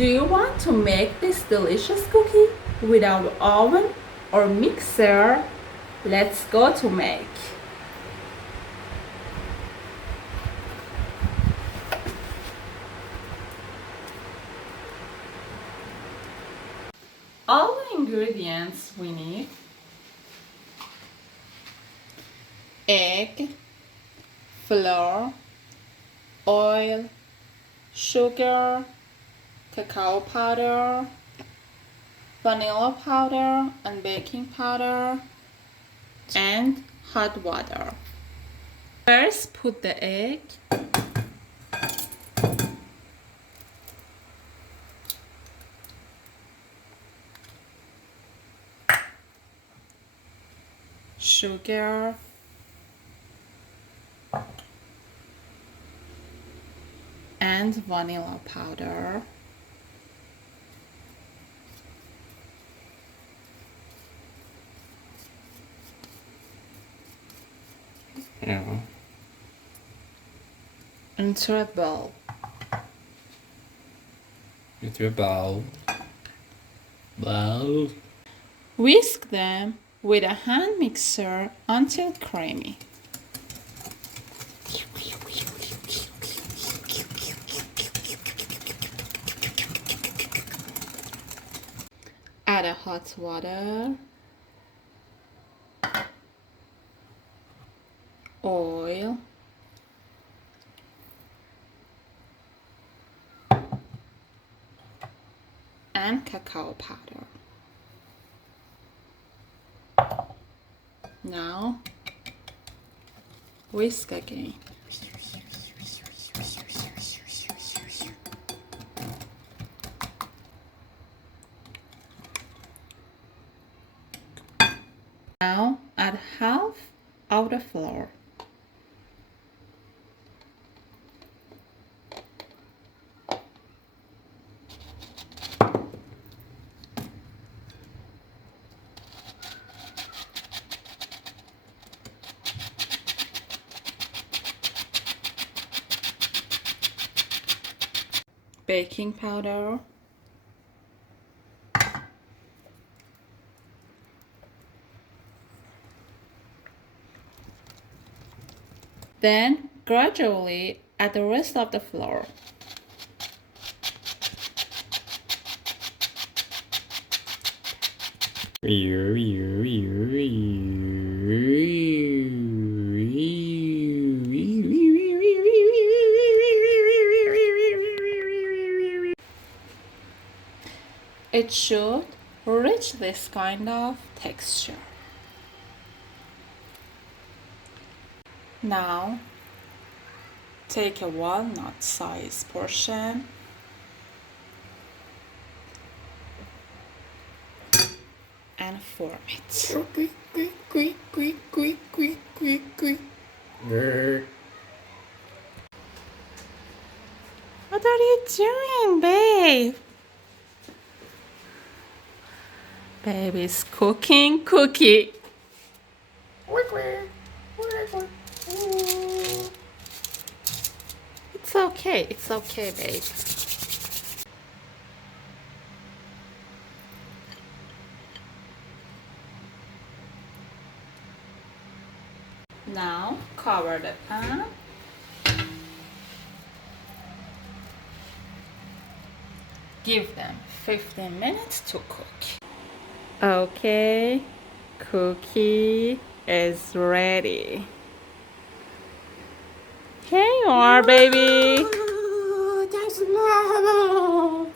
Do you want to make this delicious cookie without oven or mixer? Let's go to make. All the ingredients we need: egg, flour, oil, sugar, cacao powder, vanilla powder and baking powder, and hot water. First, put the egg, sugar, and vanilla powder. Yeah. Into a bowl. Into a bowl. Bowl. Whisk them with a hand mixer until creamy. Add a hot water, oil, and cacao powder. Now whisk again. Now add half of the flour. Baking powder, then gradually add the rest of the flour. It should reach this kind of texture. Now take a walnut size portion and form it. What are you doing, babe? Baby's cooking cookie. It's okay, babe. Now cover the pan. Give them 15 minutes to cook. Okay, cookie is ready. Here you are, baby. That's love.